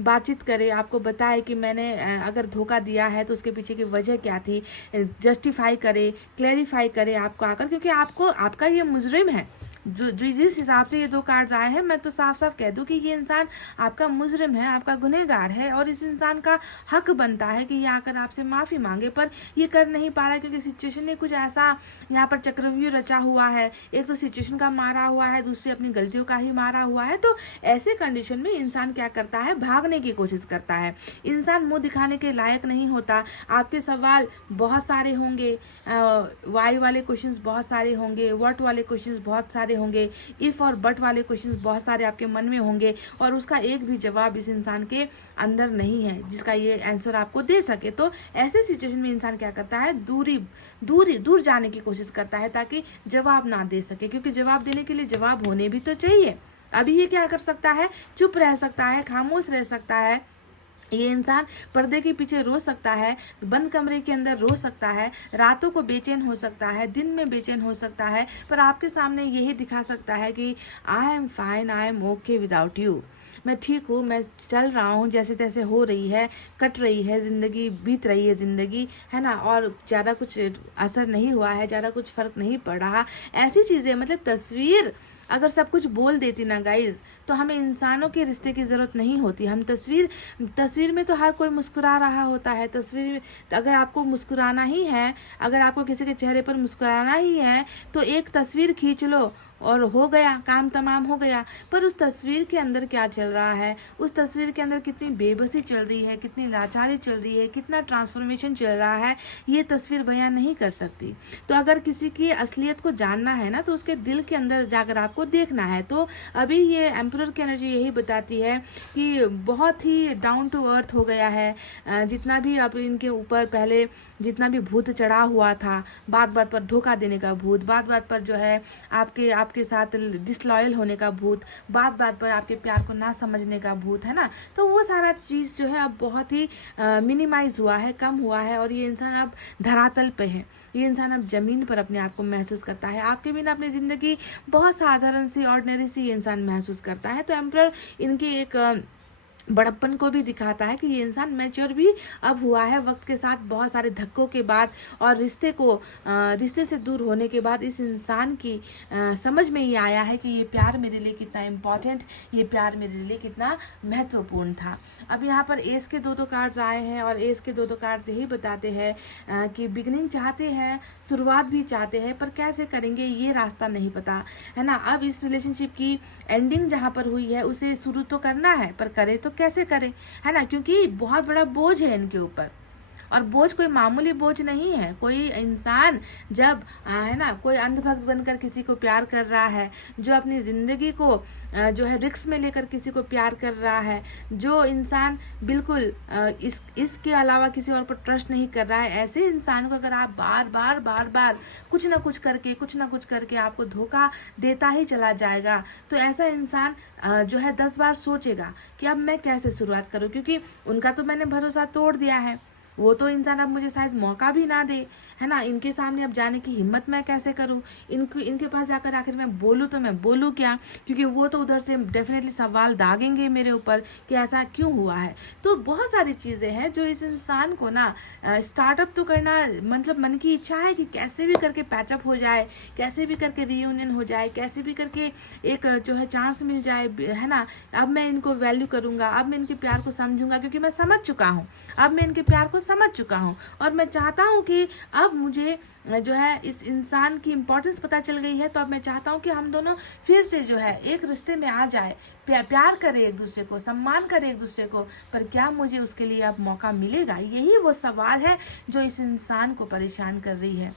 बातचीत करे, आपको बताए कि मैंने अगर धोखा दिया है तो उसके पीछे की वजह क्या थी, जस्टिफाई करे, क्लैरिफाई करे आपको आकर, क्योंकि आपका ये मुजरिम है। जो जिस हिसाब से ये 2 कार्ड्स आए हैं, मैं तो साफ साफ कह दूं कि ये इंसान आपका मुजरिम है, आपका गुनहगार है, और इस इंसान का हक बनता है कि ये आकर आपसे माफ़ी मांगे, पर ये कर नहीं पा रहा है क्योंकि सिचुएशन ने कुछ ऐसा यहाँ पर चक्रव्यूह रचा हुआ है। एक तो सिचुएशन का मारा हुआ है, दूसरी अपनी गलतियों का ही मारा हुआ है। तो ऐसे कंडीशन में इंसान क्या करता है, भागने की कोशिश करता है। इंसान मुँह दिखाने के लायक नहीं होता। आपके सवाल बहुत सारे होंगे, वाई वाले क्वेश्चंस बहुत सारे होंगे, व्हाट वाले क्वेश्चंस बहुत सारे होंगे, इफ और बट वाले क्वेश्चंस बहुत सारे आपके मन में होंगे, और उसका एक भी जवाब इस इंसान के अंदर नहीं है जिसका ये आंसर आपको दे सके। तो ऐसे सिचुएशन में इंसान क्या करता है, दूर जाने की कोशिश करता है ताकि जवाब ना दे सके, क्योंकि जवाब देने के लिए जवाब होने भी तो चाहिए। अभी ये क्या कर सकता है, चुप रह सकता है, खामोश रह सकता है। ये इंसान पर्दे के पीछे रो सकता है, बंद कमरे के अंदर रो सकता है, रातों को बेचैन हो सकता है, दिन में बेचैन हो सकता है, पर आपके सामने यही दिखा सकता है कि I am fine, I am okay without you. मैं ठीक हूँ, मैं चल रहा हूँ, जैसे तैसे हो रही है, कट रही है ज़िंदगी, बीत रही है ज़िंदगी, है ना, और ज़्यादा कुछ असर नहीं हुआ है, ज़्यादा कुछ फ़र्क नहीं पड़ रहा। ऐसी चीज़ें, मतलब तस्वीर अगर सब कुछ बोल देती ना गाइज, तो हमें इंसानों के रिश्ते की ज़रूरत नहीं होती। हम तस्वीर में तो हर कोई मुस्कुरा रहा होता है। तस्वीर, अगर आपको मुस्कुराना ही है, अगर आपको किसी के चेहरे पर मुस्कुराना ही है, तो एक तस्वीर खींच लो और हो गया, काम तमाम हो गया। पर उस तस्वीर के अंदर क्या चल रहा है, उस तस्वीर के अंदर कितनी बेबसी चल रही है, कितनी लाचारी चल रही है, कितना ट्रांसफॉर्मेशन चल रहा है, ये तस्वीर बयान नहीं कर सकती। तो अगर किसी की असलियत को जानना है ना, तो उसके दिल के अंदर जाकर आपको देखना है। तो अभी ये एम्परर की एनर्जी यही बताती है कि बहुत ही डाउन टू अर्थ हो गया है। जितना भी अब इनके ऊपर पहले जितना भी भूत चढ़ा हुआ था, बात बात पर धोखा देने का भूत, बात बात पर जो है आपके साथ डिसलॉयल होने का भूत, बात बात पर आपके प्यार को ना समझने का भूत, है ना, तो वो सारा चीज़ जो है अब बहुत ही मिनिमाइज हुआ है, कम हुआ है, और ये इंसान अब धरातल पे है। ये इंसान अब ज़मीन पर अपने आप को महसूस करता है। आपके बिना अपनी ज़िंदगी बहुत साधारण सी, ऑर्डिनरी सी ये इंसान महसूस करता है। तो एम्परर इनके एक बड़प्पन को भी दिखाता है कि ये इंसान मैच्योर भी अब हुआ है वक्त के साथ, बहुत सारे धक्कों के बाद, और रिश्ते से दूर होने के बाद इस इंसान की समझ में ये आया है कि ये प्यार मेरे लिए कितना इम्पॉर्टेंट, ये प्यार मेरे लिए कितना महत्वपूर्ण था। अब यहाँ पर एस के 2 कार्ड्स आए हैं, और एस के 2 कार्ड्स यही बताते हैं कि बिगनिंग चाहते हैं, शुरुआत भी चाहते हैं, पर कैसे करेंगे ये रास्ता नहीं पता, है ना। अब इस रिलेशनशिप की एंडिंग जहाँ पर हुई है उसे शुरू तो करना है, पर करे तो कैसे करें, है ना, क्योंकि बहुत बड़ा बोझ है इनके ऊपर। और बोझ कोई मामूली बोझ नहीं है। कोई इंसान जब है ना, कोई अंधभक्त बनकर किसी को प्यार कर रहा है, जो अपनी ज़िंदगी को जो है रिस्क में लेकर किसी को प्यार कर रहा है, जो इंसान बिल्कुल इसके अलावा किसी और पर ट्रस्ट नहीं कर रहा है, ऐसे इंसान को अगर आप बार बार कुछ ना कुछ करके आपको धोखा देता ही चला जाएगा, तो ऐसा इंसान जो है 10 बार सोचेगा कि अब मैं कैसे शुरुआत करूं, क्योंकि उनका तो मैंने भरोसा तोड़ दिया है। वो तो इंसान अब मुझे शायद मौका भी ना दे, है ना। इनके सामने अब जाने की हिम्मत मैं कैसे करूं, इनके पास जाकर आखिर मैं बोलूं तो मैं बोलूं क्या, क्योंकि वो तो उधर से डेफिनेटली सवाल दागेंगे मेरे ऊपर कि ऐसा क्यों हुआ है। तो बहुत सारी चीज़ें हैं जो इस इंसान को ना स्टार्टअप तो करना, मतलब मन की इच्छा है कि कैसे भी करके पैचअप हो जाए, कैसे भी करके रीयूनियन हो जाए, कैसे भी करके एक जो है चांस मिल जाए, है ना। अब मैं इनको वैल्यू करूँगा, अब मैं इनके प्यार को समझूंगा, क्योंकि मैं समझ चुका हूँ, अब मैं इनके प्यार को समझ चुका हूँ। और मैं चाहता हूँ कि अब मुझे जो है इस इंसान की इम्पोर्टेंस पता चल गई है, तो अब मैं चाहता हूँ कि हम दोनों फिर से जो है एक रिश्ते में आ जाए, प्यार करें एक दूसरे को, सम्मान करें एक दूसरे को। पर क्या मुझे उसके लिए अब मौका मिलेगा? यही वो सवाल है जो इस इंसान को परेशान कर रही है।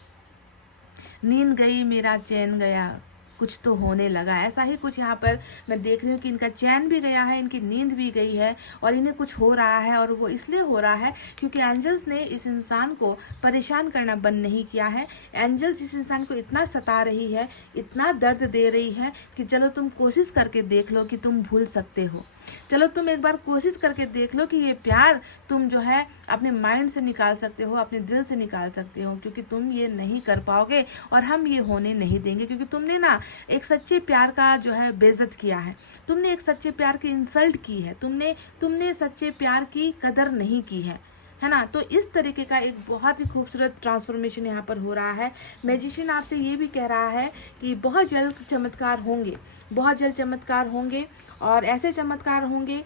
नींद गई मेरा चैन गया, कुछ तो होने लगा, ऐसा ही कुछ यहाँ पर मैं देख रही हूँ कि इनका चैन भी गया है, इनकी नींद भी गई है, और इन्हें कुछ हो रहा है। और वो इसलिए हो रहा है क्योंकि एंजल्स ने इस इंसान को परेशान करना बंद नहीं किया है। एंजल्स इस इंसान को इतना सता रही है, इतना दर्द दे रही है कि चलो तुम कोशिश करके देख लो कि तुम भूल सकते हो, चलो तुम एक बार कोशिश करके देख लो कि ये प्यार तुम जो है अपने माइंड से निकाल सकते हो, अपने दिल से निकाल सकते हो, क्योंकि तुम ये नहीं कर पाओगे और हम ये होने नहीं देंगे। क्योंकि तुमने ना एक सच्चे प्यार का जो है बेइज्जत किया है, तुमने एक सच्चे प्यार की इंसल्ट की है, तुमने सच्चे प्यार की कदर नहीं की है ना। तो इस तरीके का एक बहुत ही खूबसूरत ट्रांसफॉर्मेशन यहाँ पर हो रहा है। मैजिशियन आपसे ये भी कह रहा है कि बहुत जल्द चमत्कार होंगे, बहुत जल्द चमत्कार होंगे, और ऐसे चमत्कार होंगे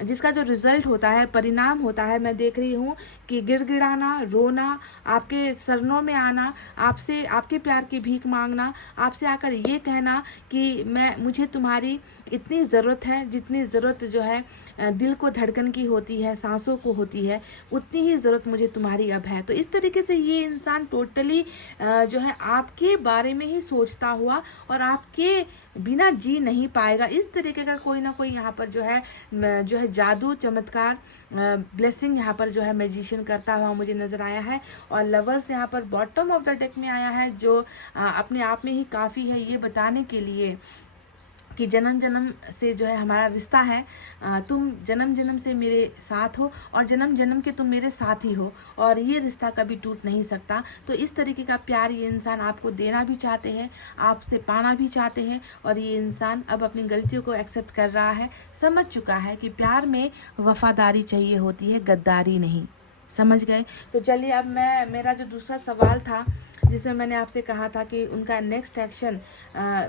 जिसका जो रिजल्ट होता है, परिणाम होता है, मैं देख रही हूँ कि गिड़गिड़ाना, रोना, आपके सरनों में आना, आपसे आपके प्यार की भीख मांगना, आपसे आकर ये कहना कि मुझे तुम्हारी इतनी ज़रूरत है, जितनी ज़रूरत जो है दिल को धड़कन की होती है, सांसों को होती है, उतनी ही ज़रूरत मुझे तुम्हारी अब है। तो इस तरीके से ये इंसान टोटली जो है आपके बारे में ही सोचता हुआ और आपके बिना जी नहीं पाएगा। इस तरीके का कोई ना कोई यहाँ पर जो है जादू, चमत्कार, ब्लेसिंग यहाँ पर जो है मैजिशियन करता हुआ मुझे नज़र आया है। और लवर्स यहाँ पर बॉटम ऑफ द डेक में आया है, जो अपने आप में ही काफ़ी है ये बताने के लिए कि जन्म जन्म से जो है हमारा रिश्ता है, तुम जन्म जन्म से मेरे साथ हो और जन्म जन्म के तुम मेरे साथ ही हो, और ये रिश्ता कभी टूट नहीं सकता। तो इस तरीके का प्यार ये इंसान आपको देना भी चाहते हैं, आपसे पाना भी चाहते हैं, और ये इंसान अब अपनी गलतियों को एक्सेप्ट कर रहा है, समझ चुका है कि प्यार में वफादारी चाहिए होती है, गद्दारी नहीं। समझ गए? तो चलिए अब मेरा जो दूसरा सवाल था, जिसमें मैंने आपसे कहा था कि उनका नेक्स्ट एक्शन,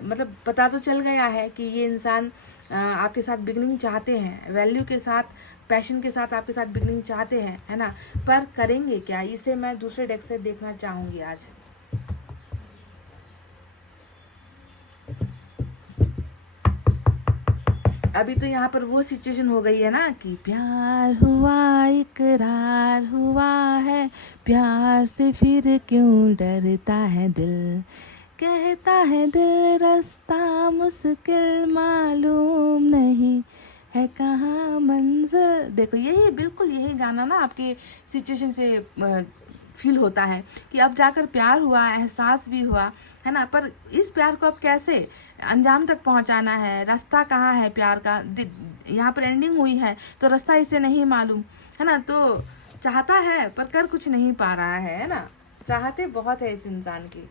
मतलब पता तो चल गया है कि ये इंसान आपके साथ बिगनिंग चाहते हैं, वैल्यू के साथ, पैशन के साथ आपके साथ बिगनिंग चाहते हैं, है ना। पर करेंगे क्या, इसे मैं दूसरे डेक से देखना चाहूँगी आज। अभी तो यहाँ पर वो सिचुएशन हो गई है ना कि प्यार हुआ, इकरार हुआ है, प्यार से फिर क्यों डरता है दिल, कहता है दिल रास्ता मुश्किल, मालूम नहीं है कहाँ मंजिल। देखो यही, बिल्कुल यही गाना ना आपके सिचुएशन से फील होता है कि अब जाकर प्यार हुआ, एहसास भी हुआ, है ना। पर इस प्यार को अब कैसे अंजाम तक पहुंचाना है, रास्ता कहाँ है प्यार का, यहाँ पर एंडिंग हुई है तो रास्ता इसे नहीं मालूम, है ना। तो चाहता है पर कर कुछ नहीं पा रहा है ना। चाहते बहुत है इस इंसान की।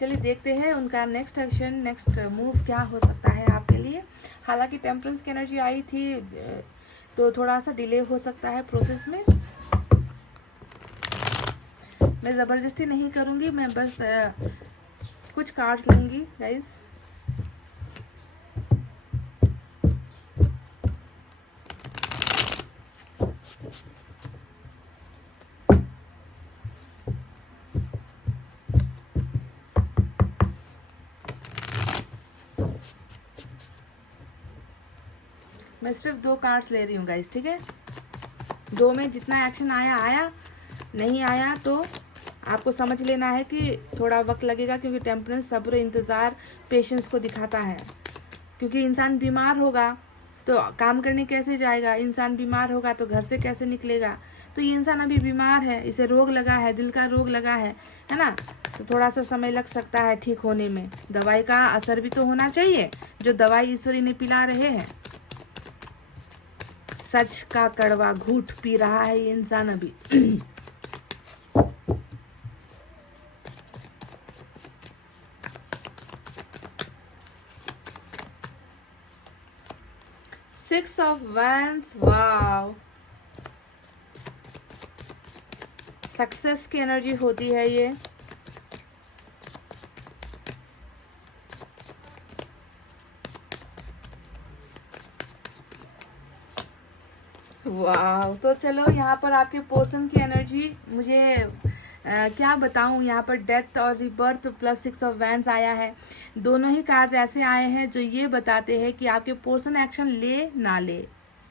चलिए देखते हैं उनका नेक्स्ट एक्शन, नेक्स्ट मूव क्या हो सकता है आपके लिए। हालांकि टेम्परेंस की एनर्जी आई थी, तो थोड़ा सा डिले हो सकता है प्रोसेस में। मैं ज़बरदस्ती नहीं करूँगी, मैं बस कुछ कार्ड्स लूँगी गाइस। मैं सिर्फ 2 कार्ड्स ले रही हूँ गाइस, ठीक है। 2 में जितना एक्शन आया आया, नहीं आया तो आपको समझ लेना है कि थोड़ा वक्त लगेगा, क्योंकि टेम्परेंस सब्र, इंतज़ार, पेशेंस को दिखाता है। क्योंकि इंसान बीमार होगा तो काम करने कैसे जाएगा, इंसान बीमार होगा तो घर से कैसे निकलेगा। तो ये इंसान अभी बीमार है, इसे रोग लगा है, दिल का रोग लगा है ना। तो थोड़ा सा समय लग सकता है ठीक होने में। दवाई का असर भी तो होना चाहिए, जो दवाई ईश्वर इन्हें पिला रहे हैं। सच का कड़वा घूंट पी रहा है ये इंसान अभी। Six of Wands, wow, success की एनर्जी होती है ये। वाह, तो चलो यहाँ पर आपके पोर्शन की एनर्जी मुझे क्या बताऊँ। यहाँ पर डेथ और रिबर्थ प्लस 6 ऑफ वैंड्स आया है। दोनों ही कार्ड्स ऐसे आए हैं जो ये बताते हैं कि आपके पोर्शन एक्शन ले ना ले,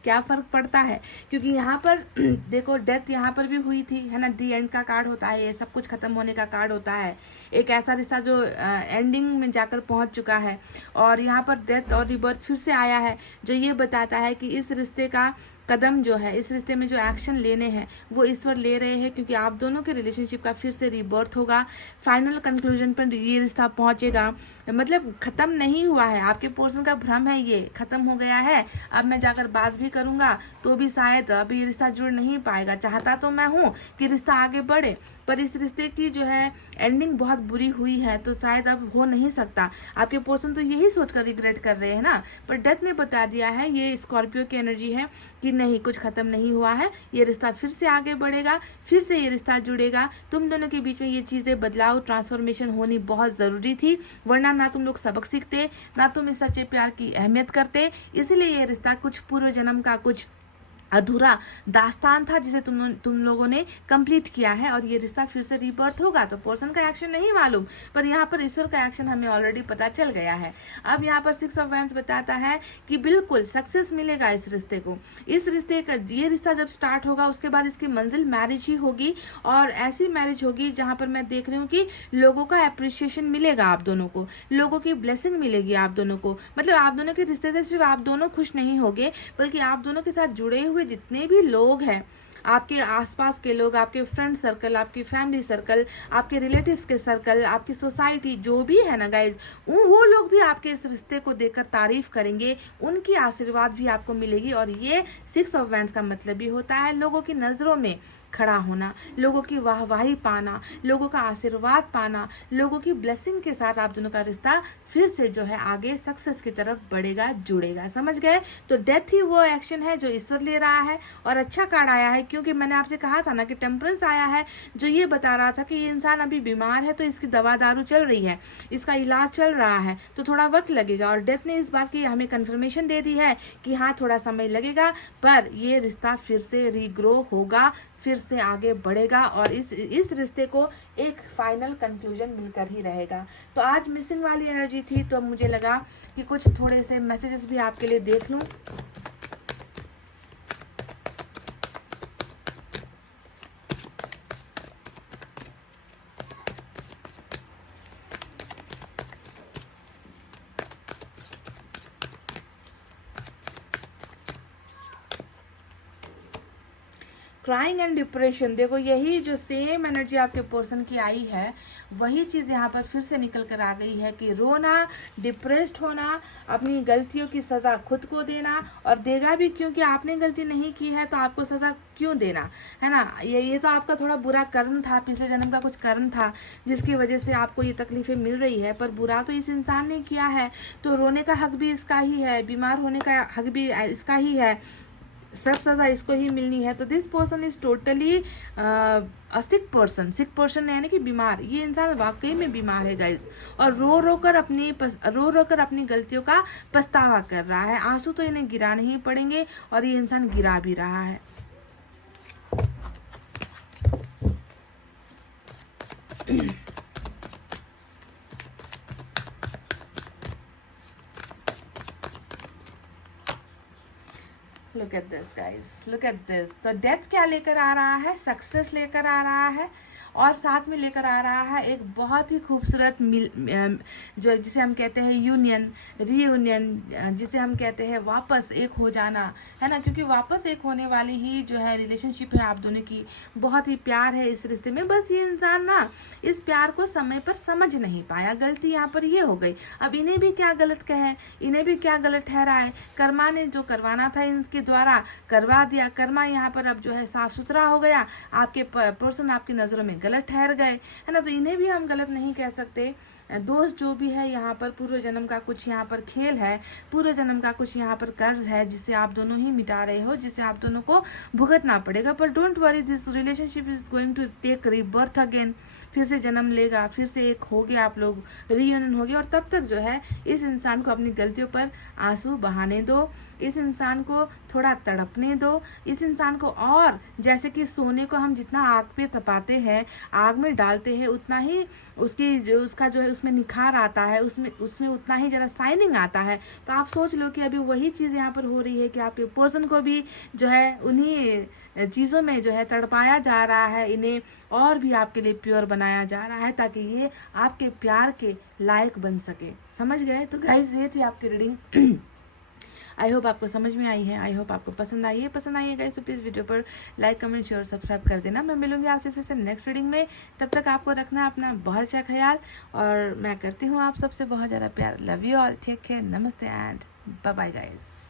क्या फ़र्क पड़ता है। क्योंकि यहाँ पर देखो डेथ यहाँ पर भी हुई थी, है ना। दी एंड का कार्ड होता है, ये सब कुछ ख़त्म होने का कार्ड होता है। एक ऐसा रिश्ता जो एंडिंग में जाकर पहुँच चुका है। और यहाँ पर डेथ और रिबर्थ फिर से आया है, जो ये बताता है कि इस रिश्ते का कदम जो है, इस रिश्ते में जो एक्शन लेने हैं वो ईश्वर ले रहे हैं। क्योंकि आप दोनों के रिलेशनशिप का फिर से रीबर्थ होगा, फाइनल कंक्लूजन पर ये रिश्ता पहुंचेगा। मतलब ख़त्म नहीं हुआ है, आपके पोर्शन का भ्रम है, ये ख़त्म हो गया है। अब मैं जाकर बात भी करूँगा तो भी शायद अब ये रिश्ता जुड़ नहीं पाएगा। चाहता तो मैं हूँ कि रिश्ता आगे बढ़े, पर इस रिश्ते की जो है एंडिंग बहुत बुरी हुई है, तो शायद अब हो नहीं सकता। आपके पर्सन तो यही सोचकर रिग्रेट कर रहे हैं ना। पर डेथ ने बता दिया है, ये स्कॉर्पियो की एनर्जी है कि नहीं, कुछ ख़त्म नहीं हुआ है, ये रिश्ता फिर से आगे बढ़ेगा, फिर से ये रिश्ता जुड़ेगा। तुम दोनों के बीच में ये चीज़ें बदलाव, ट्रांसफॉर्मेशन होनी बहुत ज़रूरी थी, वरना ना तुम लोग सबक सीखते, ना तुम इस सच्चे प्यार की अहमियत करते। इसीलिए ये रिश्ता कुछ पूर्व जन्म का कुछ अधूरा दास्तान था जिसे तुम लोगों ने कंप्लीट किया है, और ये रिश्ता फिर से रीबर्थ होगा। तो पर्सन का एक्शन नहीं मालूम, पर यहाँ पर ईश्वर का एक्शन हमें ऑलरेडी पता चल गया है। अब यहाँ पर 6 ऑफ वैंड्स बताता है कि बिल्कुल सक्सेस मिलेगा इस रिश्ते को। इस रिश्ते का, ये रिश्ता जब स्टार्ट होगा उसके बाद इसकी मंजिल मैरिज ही होगी, और ऐसी मैरिज होगी जहाँ पर मैं देख रही हूँ कि लोगों का अप्रिशिएशन मिलेगा, आप दोनों को लोगों की ब्लेसिंग मिलेगी आप दोनों को। मतलब आप दोनों के रिश्ते से सिर्फ आप दोनों खुश नहीं होगे, बल्कि आप दोनों के साथ जुड़े हुए जितने भी लोग हैं, आपके आसपास के लोग, आपके फ्रेंड सर्कल, आपकी फैमिली सर्कल, आपके रिलेटिव्स के सर्कल, आपकी सोसाइटी जो भी है ना गाइज, वो लोग भी आपके इस रिश्ते को देखकर तारीफ करेंगे, उनकी आशीर्वाद भी आपको मिलेगी। और ये 6 ऑफ वैंड्स का मतलब भी होता है लोगों की नज़रों में खड़ा होना, लोगों की वाहवाही पाना, लोगों का आशीर्वाद पाना, लोगों की ब्लेसिंग के साथ आप दोनों का रिश्ता फिर से जो है आगे सक्सेस की तरफ बढ़ेगा, जुड़ेगा। समझ गए? तो डेथ ही वो एक्शन है जो ईश्वर ले रहा है, और अच्छा कार्ड आया है, क्योंकि मैंने आपसे कहा था ना कि टेम्परेंस आया है, जो ये बता रहा था कि ये इंसान अभी बीमार है, तो इसकी दवा दारू चल रही है, इसका इलाज चल रहा है, तो थोड़ा वक्त लगेगा। और डेथ ने इस बात की हमें कन्फर्मेशन दे दी है कि हाँ थोड़ा समय लगेगा, पर ये रिश्ता फिर से रीग्रो होगा, फिर से आगे बढ़ेगा, और इस रिश्ते को एक फाइनल कंक्लूजन मिलकर ही रहेगा। तो आज मिसिंग वाली एनर्जी थी, तो मुझे लगा कि कुछ थोड़े से मैसेजेस भी आपके लिए देख लूं। क्राइंग एंड डिप्रेशन, देखो यही जो सेम एनर्जी आपके पर्सन की आई है, वही चीज़ यहाँ पर फिर से निकल कर आ गई है कि रोना, डिप्रेस्ड होना, अपनी गलतियों की सज़ा खुद को देना, और देगा भी, क्योंकि आपने गलती नहीं की है तो आपको सज़ा क्यों देना, है ना। ये तो आपका थोड़ा बुरा कर्म था, पिछले जन्म का कुछ कर्म था जिसकी वजह से आपको ये तकलीफ़ें मिल रही है, पर बुरा तो इस इंसान ने किया है, तो रोने का हक भी इसका ही है, बीमार होने का हक भी इसका ही है, सब सज़ा इसको ही मिलनी है। तो this person is totally sick person यानी कि बीमार। ये इंसान वाकई में बीमार है गाइज, और रो रो कर अपनी गलतियों का पछतावा कर रहा है। आंसू तो इन्हें गिरा नहीं पड़ेंगे, और ये इंसान गिरा भी रहा है। Look at this guys, look at this. तो डेथ क्या लेकर आ रहा है? सक्सेस लेकर आ रहा है, और साथ में लेकर आ रहा है एक बहुत ही खूबसूरत जो जिसे हम कहते हैं यूनियन, रीयूनियन, जिसे हम कहते हैं वापस एक हो जाना, है ना। क्योंकि वापस एक होने वाली ही जो है रिलेशनशिप है आप दोनों की, बहुत ही प्यार है इस रिश्ते में। बस ये इंसान ना इस प्यार को समय पर समझ नहीं पाया, गलती यहाँ पर ये हो गई। अब इन्हें भी क्या गलत कहे, इन्हें भी क्या गलत ठहराए, कर्मा ने जो करवाना था इनके द्वारा करवा दिया। कर्मा यहाँ पर अब जो है साफ सुथरा हो गया, आपके पर्सन आपकी नज़रों में गलत ठहर गए, है ना। तो इन्हें भी हम गलत नहीं कह सकते। दोस्त जो भी है यहाँ पर पूर्व जन्म का कुछ यहाँ पर खेल है, पूर्व जन्म का कुछ यहाँ पर कर्ज है जिसे आप दोनों ही मिटा रहे हो, जिसे आप दोनों को भुगतना पड़ेगा। पर don't worry, this relationship is going to take rebirth again. फिर से जन्म लेगा, फिर से एक हो गया, आप लोग रीयूनियन हो गया। और तब तक जो है इस इंसान को अपनी गलतियों पर आंसू बहाने दो, इस इंसान को थोड़ा तड़पने दो, इस इंसान को। और जैसे कि सोने को हम जितना आग पे तपाते हैं, आग में डालते हैं, उतना ही उसका जो है उसमें निखार आता है, उसमें उतना ही ज़्यादा शाइनिंग आता है। तो आप सोच लो कि अभी वही चीज़ यहाँ पर हो रही है कि आपके पर्सन को भी जो है उन्हीं चीज़ों में जो है तड़पाया जा रहा है, इन्हें और भी आपके लिए प्योर बनाया जा रहा है ताकि ये आपके प्यार के लायक बन सके। समझ गए? तो गाइस ये थी आपकी रीडिंग। आई होप आपको समझ में आई है, आई होप आपको पसंद आई है गाइस। तो प्लीज़ वीडियो पर लाइक, कमेंट, शेयर, सब्सक्राइब कर देना। मैं मिलूंगी आपसे फिर से नेक्स्ट रीडिंग में। तब तक आपको रखना अपना बहुत अच्छा ख्याल, और मैं करती हूँ आप सबसे बहुत ज़्यादा प्यार। Love you all, take care, नमस्ते एंड बाय बाय गाइस।